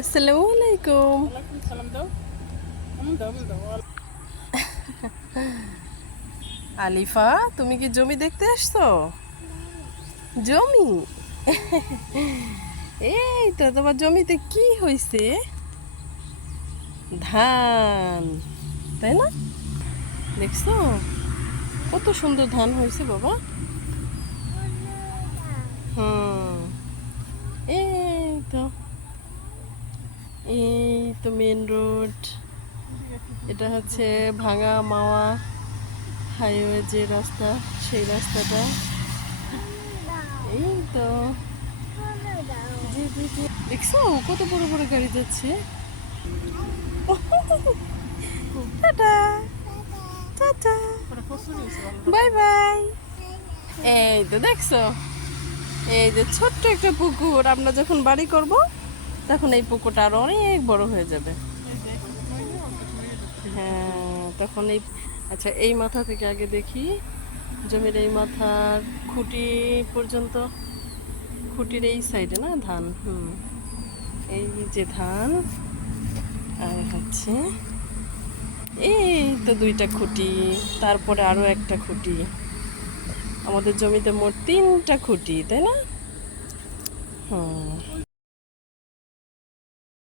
আসসালামু আলাইকুম। ওয়ালাইকুম সালাম দাও। দাও। আলিফা, তুমি কি জমি দেখতে আসছো? জমি? এই তো তোমার জমিতে কি হয়েছে? ধান, তাই না? দেখছো কত সুন্দর ধান হয়েছে বাবা। হুম, এই তো এই তো মেন রোড। এটা হচ্ছে ভাঙা মাওয়া হাইওয়ে যে রাস্তা, সেই রাস্তাটা। এই তো জি জি জি, দেখছো কত বড় বড় গাড়ি যাচ্ছে। Tata, tata, bye bye. এই তো দেখছো, এই যে ছোট্ট একটা পুকুর, আমরা যখন বাড়ি করব তখন এই পুকুরটা আরো অনেক বড় হয়ে যাবে। হ্যাঁ, তখন এই, আচ্ছা এই মাথা থেকে আগে দেখি জমির এই মাথার খুঁটি পর্যন্ত, খুঁটির এই সাইডে না ধান। এই যে ধান, আর হচ্ছে এই তো দুইটা খুঁটি, তারপরে আরো একটা খুঁটি। আমাদের জমিতে মোট তিনটা খুঁটি, তাই না? হুম।